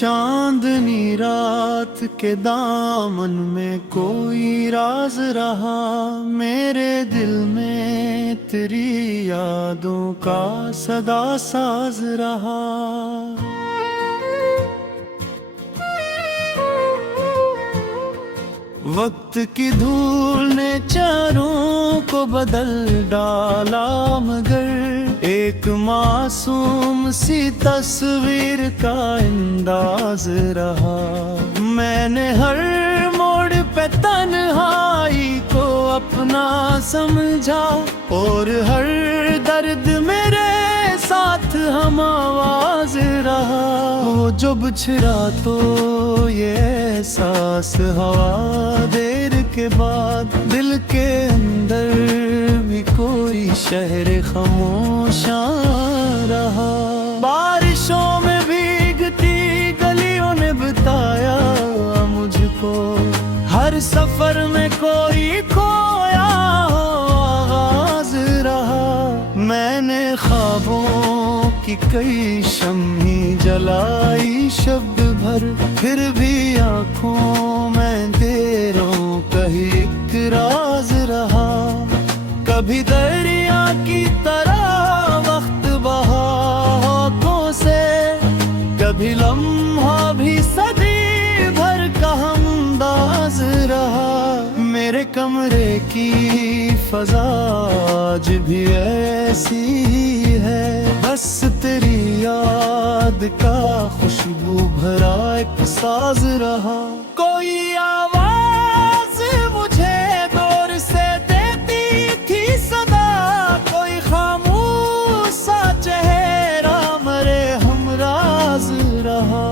चांदनी रात के दामन में कोई राज रहा, मेरे दिल में तेरी यादों का सदा साज रहा। वक्त की धूल ने चारों को बदल डाला, मगर एक मासूम सी तस्वीर का अंदाज रहा। मैंने हर मोड़ पे तन्हाई को अपना समझा, और हर दर्द मेरे साथ हम आवाज रहा। वो जो बिछड़ा तो ये एहसास हवा देर के बाद, दिल के अंदर भी कोई शहर खामोशा रहा। बारिशों में भीगती गलियों ने बताया मुझको, हर सफर में कोई खोया आगाज रहा। मैंने ख्वाबों की कई शम्मी जलाई शब्द भर, फिर भी आँखों में तेरों का एक राज रहा। कभी दरिया की तरह वक्त बहा होठों से, कभी लम्हा भी सदी भर का हमदाज रहा। मेरे कमरे की फजा आज भी ऐसी है, बस तेरी याद का खुशबू भरा एक साज रहा। कोई आवाज मुझे दूर से देती थी सदा, कोई खामोश सा चेहरा मेरे हमराज रहा।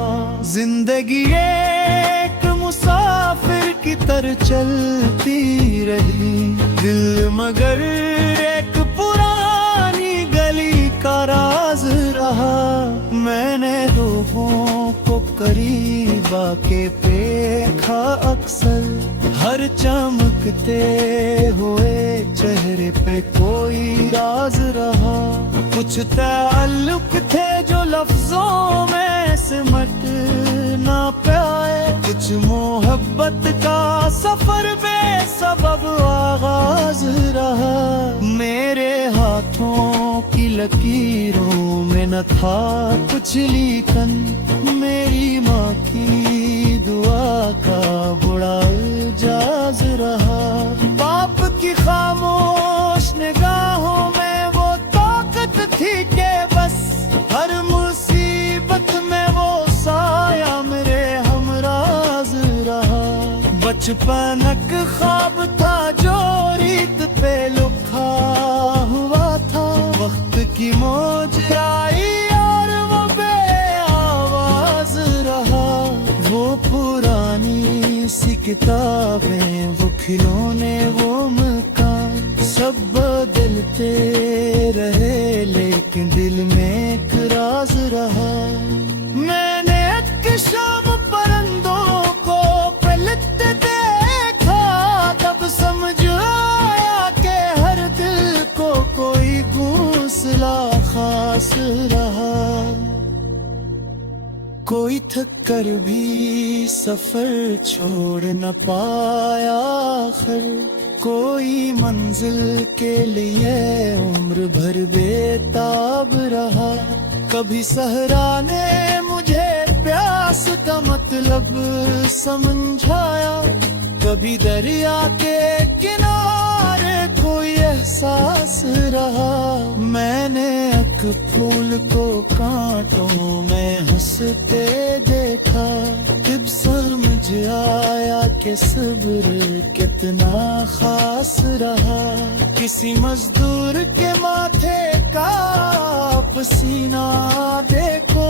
जिंदगी एक मुसाफिर की तरह चलती रही, दिल मगर एक पुरानी गली का राज रहा। मैंने लोगों को करीब आके देखा अक्सर, हर चमकते हुए चेहरे पे कोई राज रहा। कुछ ताल्लुक थे जो लफ्जों में सिमट ना पाए, कुछ मोहब्बत का सफर बेसबब आगाज रहा। मेरे हाथों की लकीरों में न था कुछ लिखन, मेरी माँ की दुआ का बड़ा इजाज रहा। बाप की खामोश निगाहों में वो ताकत थी के बस, हर मुसीबत में वो साया मेरे हमराज रहा। बचपन एक ख्वाब था जो रीत पे लिखा हुआ था, वक्त की मौज आई और वो बेआवाज रहा। वो पुरानी सी किताबें, वो खिलौने, वो मकान, सब बदलते रहे लेकिन दिल में एक राज रहा। मैंने एक शाम परिंदों को पलटते देखा, तब समझ आया कि हर दिल को कोई घोंसला खास रहा। कोई थक कर भी सफर छोड़ न पाया आखिर, कोई मंजिल के लिए उम्र भर बेताब रहा। कभी सहरा ने मुझे प्यास का मतलब समझाया, कभी दरिया के किनारे कोई एहसास रहा। मैंने एक फूल को कांटों में हंसते देखा, तब समझ आया कि सब्र कितना खास रहा। किसी मजदूर के माथे का पसीना देखो,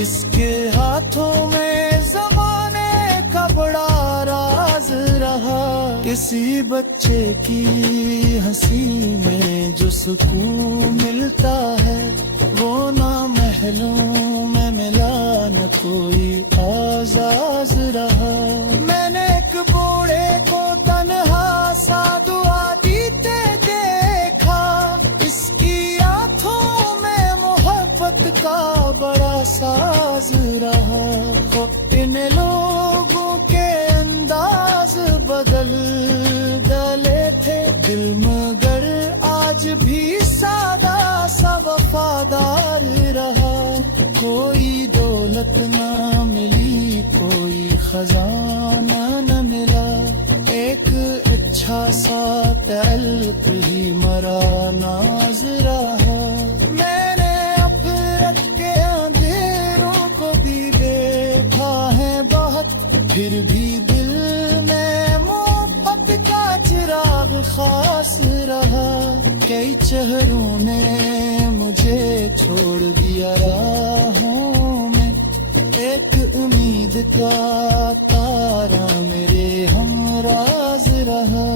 इसके हाथों में जमाने का बड़ा राज रहा। किसी बच्चे की हंसी में जो सुकून मिलता है, वो ना महलों में मिला न कोई आजाज रहा। मैंने एक बूढ़े को तन्हा सा दुआ दीते देखा, इसकी आंखों में मोहब्बत का बड़ा साज रहा। खजाना न मिला, एक अच्छा सा तल्क ही मरा नाज रहा। मैंने अफरत के अंधेरों को भी देखा है बहुत, फिर भी दिल में मोहब्बत का चिराग खास रहा। कई चेहरों ने मुझे छोड़ दिया राहों में, एक उम्मीद का तारा मेरे हमराज रहा।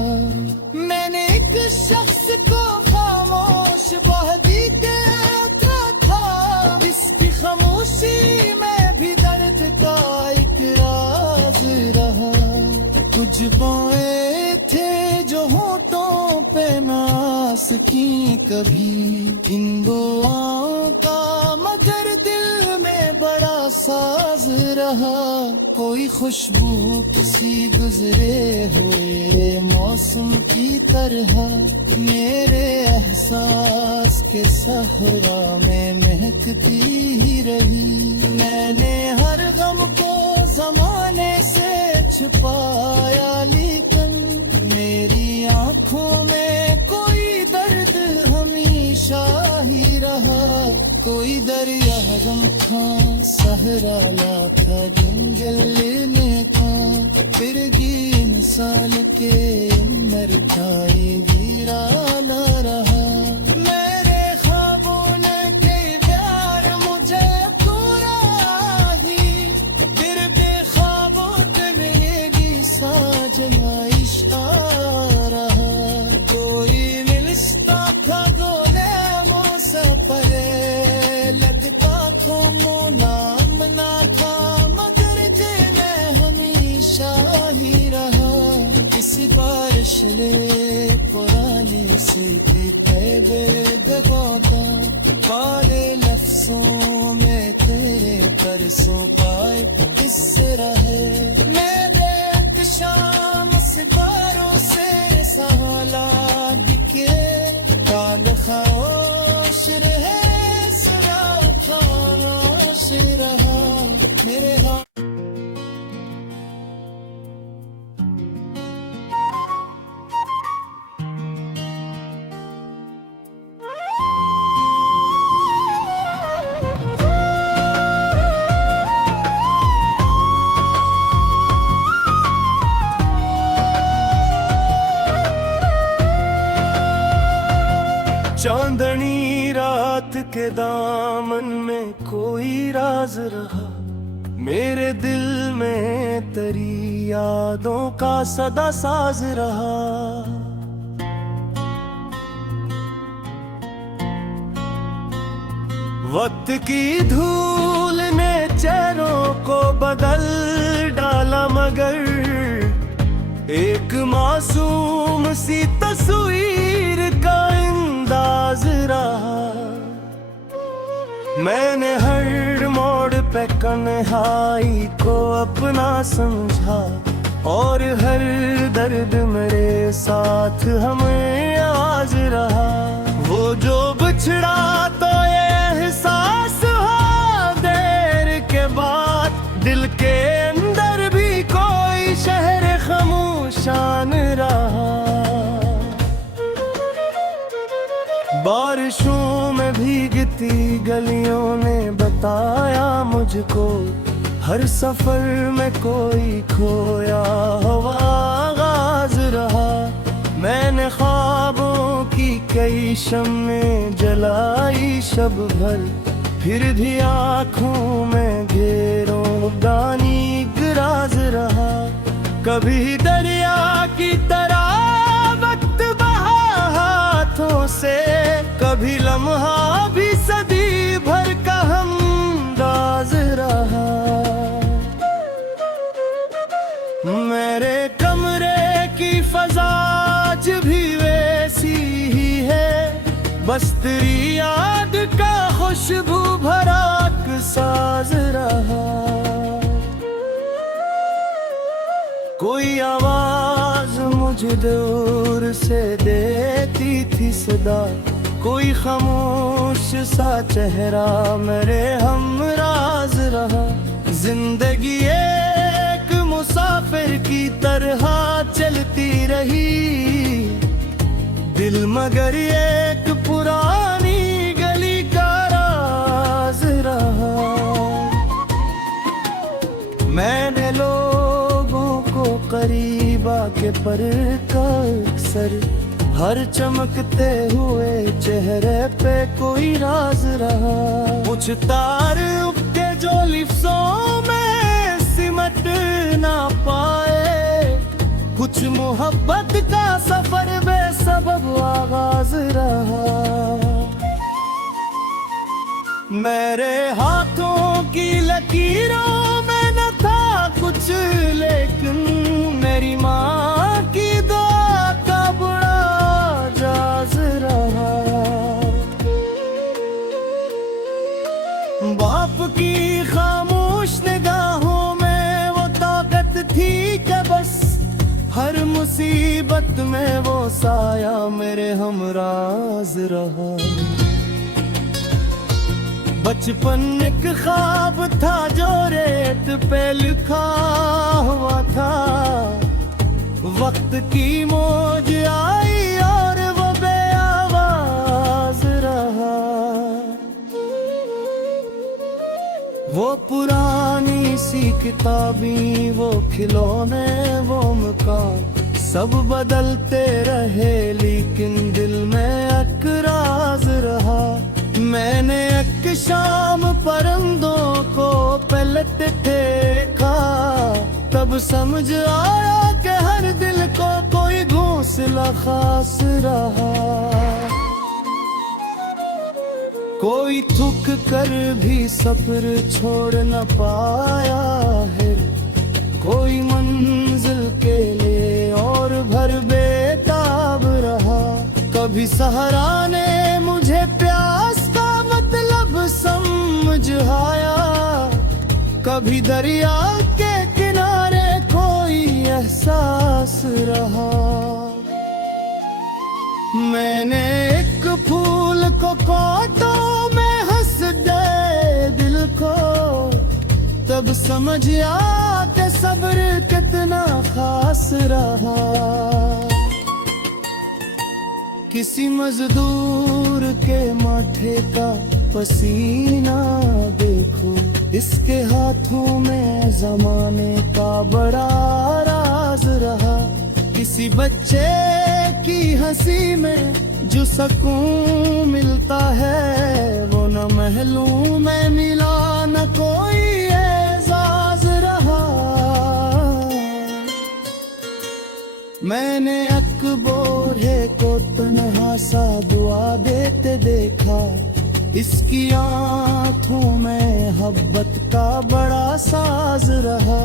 मैंने एक शख्स को खामोश बहती देखा था, इसकी खामोशी में भी दर्द का एक राज रहा। कुछ बातें थे जो होठों पे नास की कभी, इन दुआओं का मगर दिल में बड़ा साज रहा। कोई खुशबू किसी गुजरे हुए मौसम की तरह मेरे एहसास के सहरा में महकती ही रही। मैंने हर गम को जमाने से छुपाया, लेकिन मेरी आंखों में कोई दर्द हमेशा ही रहा। कोई दरिया गम था, सहरा ला था जंगल लेने का, फिर इंसान के अंदर का ये वीराना रहा। मेरे ख्वाबों ने कई प्यार मुझे पूरा ही, फिर बेख्वाबों के मेरी साजना इशारा। कोई मिलता था गोरे मुझसे परे, लगता को मुलाम ना था, मगर दिल में हमेशा ही रहा। किसी बारिश ले पुराने से के पैदे दबाता, काले लफ्जों में तेरे परसों पाए किससे रहे। मेरे एक शाम सितारों से सहला दिखे, काद खाओश रहे सरा खामोश रहा मेरे हाथ। चांदनी रात के दामन में कोई राज रहा, मेरे दिल में तेरी यादों का सदा साज रहा। वक्त की धूल ने चेहरों को बदल डाला, मगर एक मासूम सी तस्वीर का अंदाज रहा। मैंने हर मोड़ पे कन्हाई को अपना समझा, और हर दर्द मेरे साथ हमें आवाज रहा। वो जो बिछड़ा तो ये एहसास हुआ देर के बाद, दिल के अंदर भी कोई शहर खामोशान रहा। बारिशों में भीगती गलियों ने बताया मुझको, हर सफर में कोई खोया हुआ आगाज रहा। मैंने ख्वाबों की कई शम्में जलाई शब भर, फिर भी आँखों में घेरों दानी गराज रहा। कभी दरिया की तरह वक्त बहा हाथों से, कभी लम्हा भी सदी भर का हमराज रहा। मेरे कमरे की फजा आज भी वैसी ही है, बस तेरी याद का खुशबू भरा साज रहा। कोई आवाज मुझे दूर से देती थी सदा, कोई खामोश सा चेहरा मेरे हमराज रहा। जिंदगी एक मुसाफिर की तरह चलती रही। दिल मगर एक पुरानी गली का राज रहा। मैंने लोगों को करीब आके पर अक्सर हर चमकते हुए चेहरे पे कोई राज रहा। कुछ तार उपके जो लिफ्ज़ों में सिमट ना पाए, कुछ मोहब्बत का सफर बेसबब आगाज रहा। मेरे हाथों की लकीरों में न था कुछ, लेकिन मेरी माँ की दुआ का बड़ा जाज रहा। बाप की खामोश निगाहों में वो ताकत थी कि बस हर मुसीबत में वो साया मेरे हमराज रहा। बचपन एक ख्वाब था जो रेत पे लिखा हुआ था। वक्त की मौज आई और वो बेआवाज रहा। वो पुरानी सी किताबें, वो खिलौने, वो मकान सब बदलते रहे, लेकिन दिल में एक राज रहा। मैंने एक शाम परिंदों को पलटते देखा, तब समझ आया कि हर दिल को कोई घोंसला खास रहा। कोई थक कर भी सफर छोड़ न पाया है, कोई मंजिल के लिए और भर बेताब रहा। कभी सहरा ने मुझे प्यास का मतलब समझाया, कभी दरिया के किनारे कोई एहसास रहा। मैंने एक फूल को कांटों में हंस दे दिल को, तब समझ आया कि सब्र कितना खास रहा। किसी मजदूर के माथे का पसीना देखो, इसके हाथों में जमाने का बड़ा राज रहा। किसी बच्चे की हंसी में जो सुकून मिलता है, वो न महलों में मिला न कोई एजाज रहा। मैंने अकबोरे को तन्हा सा दुआ देते देखा, इसकी आंखों में मोहब्बत का बड़ा साज रहा।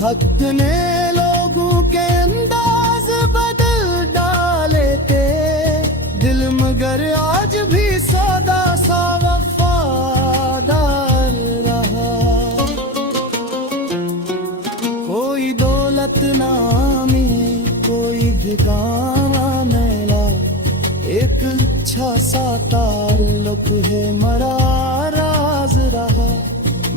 हक ने लोगों के अंदाज बदल डाले थे, दिल मगर आज भी सदा सा वफादार रहा। कोई दौलत नामी, कोई ठिकाना मेला, एक अच्छा सा ताल्लुक है मरा राज रहा।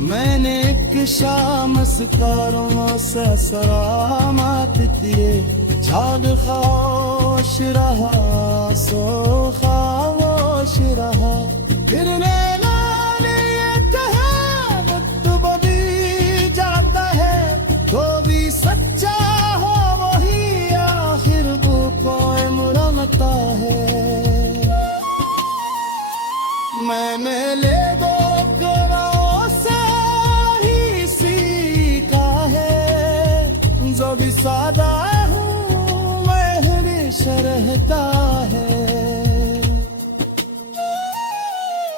मैंने एक शाम सितारों से सलामत दिए, जाग खामोश रहा, सो खामोश रहा। फिर नैना ने ये कहा वक्त बदल जाता है, तो भी सच्चा हो वही आखिर वो कोई मुरमता है। मैंने ले दो जो भी सादा हूँ मैं हमेशा रहता है।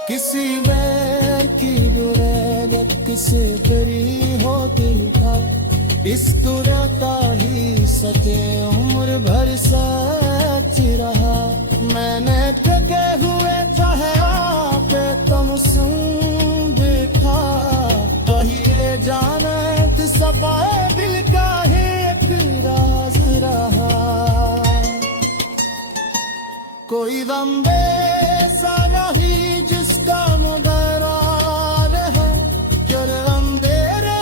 किसी बैर की बुराई किसे बरी होती था, इस्कुराता ही सके उम्र भर सच रहा। मैंने टके हुए चेहरा पे तुम सुन देखा, कहिए जानत सपाए दिल का है एक राज रहा। कोई लंबे सा नहीं जिसका मुगरार है, क्यों अंधेरे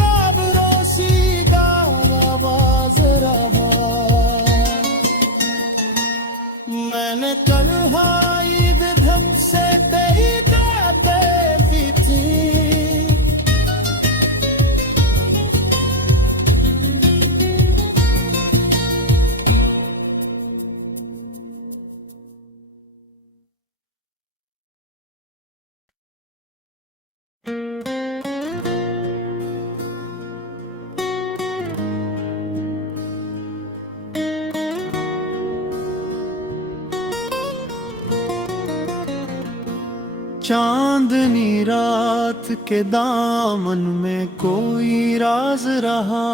राब रोशी चांदनी रात के दामन में कोई राज रहा,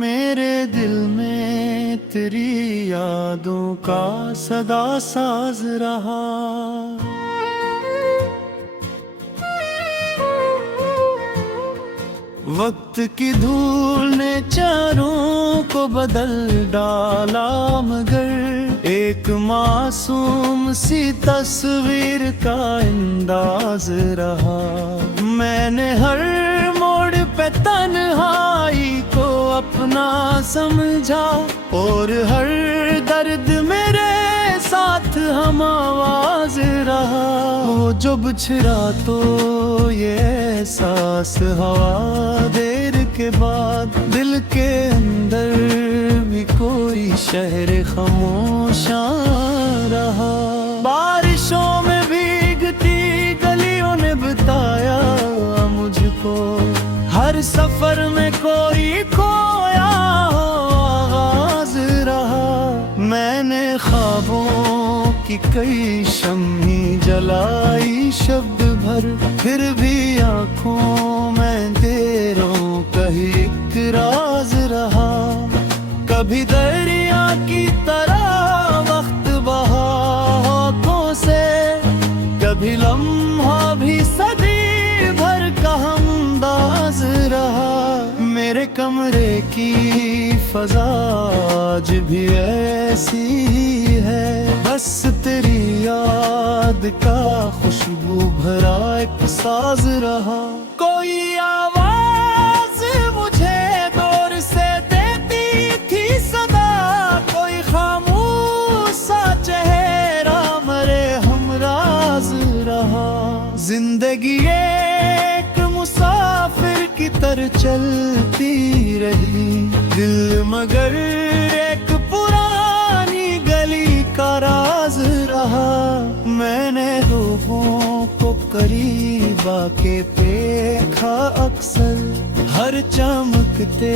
मेरे दिल में तेरी यादों का सदा साज रहा। वक्त की धूल ने चारों को बदल डाला, मगर एक मासूम सी तस्वीर का अंदाज रहा। मैंने हर मोड़ पे तन्हाई को अपना समझा, और हर दर्द मेरे साथ हम आवाज रहा। वो जो बिछड़ा तो ये एहसास हवा देर के बाद, दिल के अंदर भी कोई शहर खामोशा रहा। बारिशों में भीगती गलियों ने बताया मुझको, हर सफर में कोई खोया आगाज रहा। मैंने ख्वाबों की कई शम्मी जलाई शब्द भर, फिर भी आंखों में तेरों कहीं एक राज रहा। कभी दरिया की तरह वक्त बहा होठों से, कभी लम्हा भी सदी भर का हमदाज रहा। मेरे कमरे की फजा आज भी ऐसी है, बस तेरी याद का खुशबू भरा एक साज रहा। कोई आवाज मुझे दूर से देती थी सदा, कोई खामोश सा चेहरा मेरे हमराज रहा। जिंदगी एक मुसाफिर की तरह चलती रही, दिल मगर एक पुरानी गली का राज रहा। मैंने लोगों को करीब आके देखा अक्सर, हर चमकते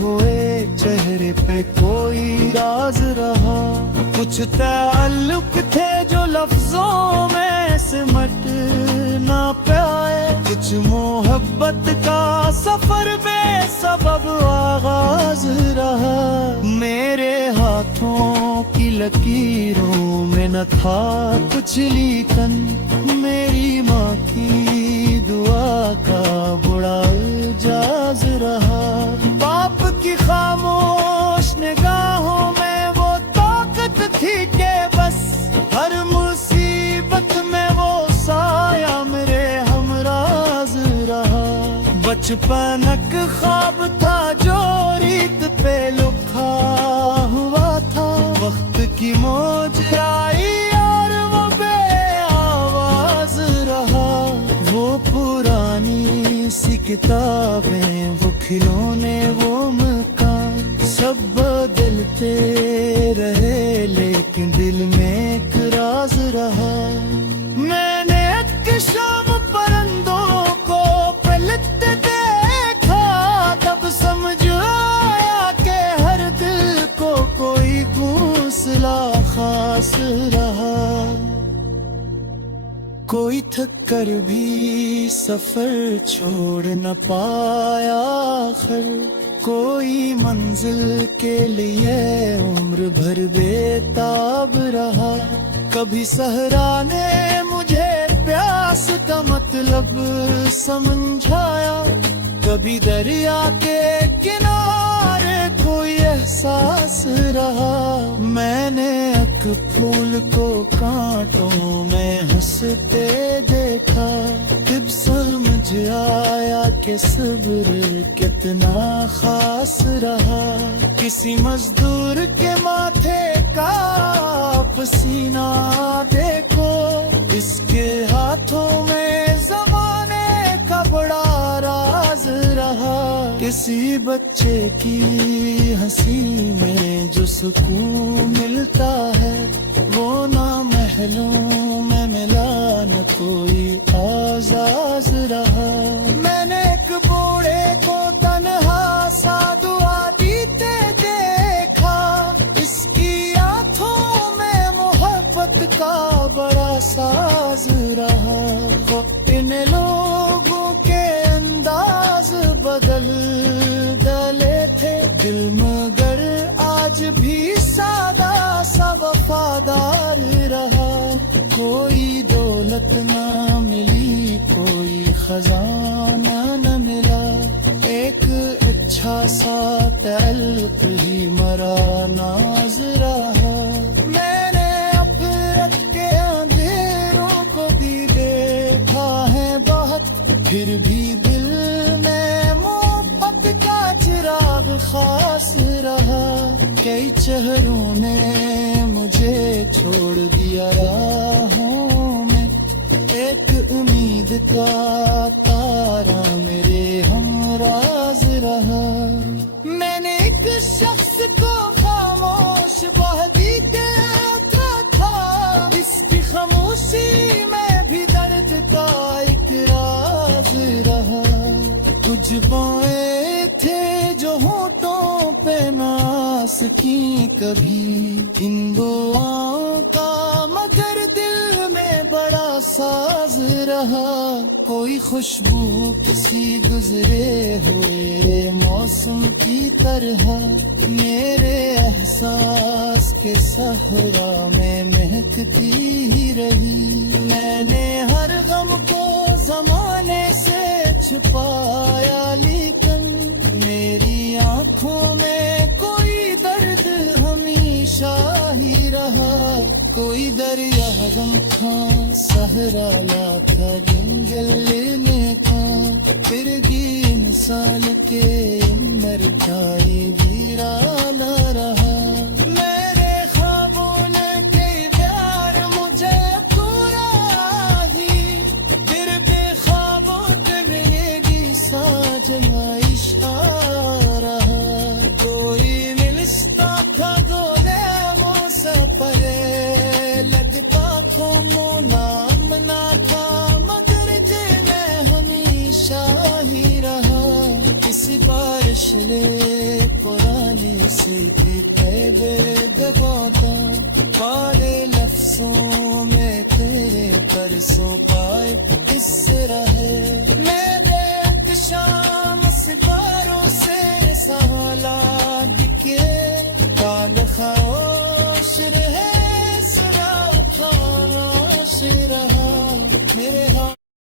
हुए चेहरे पे कोई राज रहा। कुछ ताल्लुक थे जो लफ्जों में सिमट ना पाए, कुछ मोहब्बत का सफर बेसबब आगाज रहा। मेरे हाथों की लकीरों में न था कुछ लिखन, मेरी माँ की दुआ का बड़ा इजाज रहा। बाप की खामोश निगाहों में वो ताकत थी के बस, हर मुसीबत में वो साया मेरे हमराज रहा। बचपनक ख्वाब था जो रीत पे लुका हुआ था, वक्त की मौज आई और वो बेआवाज रहा। वो पुरानी सी किताबें, वो खिलौने, वो मकान, सब बदलते रहे लेकिन दिल में एक राज रहा। मैंने एक शाम परिंदों को पलटते देखा, तब समझ आया कि हर दिल को कोई घोंसला खास रहा। कोई थक कर भी सफर छोड़ न पाया आखिर, कोई मंजिल के लिए उम्र भर बेताब रहा। कभी सहरा ने मुझे प्यास का मतलब समझाया, कभी दरिया के किनारे कोई एहसास रहा। मैंने एक फूल को कांटों में हंसते देखा, तब समझ आया कि सब्र कितना खास रहा। किसी मजदूर के माथे का पसीना देखो, इसके हाथों में जमाने का बड़ा राज रहा। किसी बच्चे की हंसी में जो सुकून मिलता है, वो ना महलों में मिला न कोई आजाज रहा। मैंने एक बूढ़े को तन्हा सा दुआ दीते देखा, इसकी आंखों में मोहब्बत का बड़ा साज रहा। दल दले थे दिल मगर आज भी सादा सा वफादार रहा। कोई दौलत ना मिली कोई खजाना न मिला, एक अच्छा सा तअल्लुक़ ही मरा नाज रहा। मैंने अफरत के अंधेरों को भी देखा है बहुत, फिर भी दिल में मोहब्बत का चिराग खास रहा। कई चेहरों ने मुझे छोड़ दिया राहों में, एक उम्मीद का तारा मेरे हमराज रहा। मैंने एक शख्स को खामोश बहदी देखा था, इसकी खामोशी में भी दर्द का एक राज रहा। कुछ बातें थे जो होठों पे नास की कभी, इन दुआओं का मगर दिल में बड़ा साज रहा। कोई खुशबू किसी गुजरे हुए मौसम की तरह मेरे एहसास के सहरा में महकती ही रही। मैंने हर गम को जमाने से छुपाया, लेकिन मेरी आंखों में कोई दर्द हमेशा ही रहा। कोई दरिया गम था सहरा था जंगल का, फिर भी इंसान के अंदर काई वीराना रहा। मेरे ख्वाबों ने कई प्यार मुझे पूरा दी, फिर भी ख्वाबों के रहेगी साजना इशारा। कोई मिलता था गोले मुसफरे लगता को नाम ना था, मगर दिल में हमेशा ही रहा। इस बारिश ने पुराने सीखे तेरे जगाता, काले लफ्जों में तेरे परसों पाए इस रहे।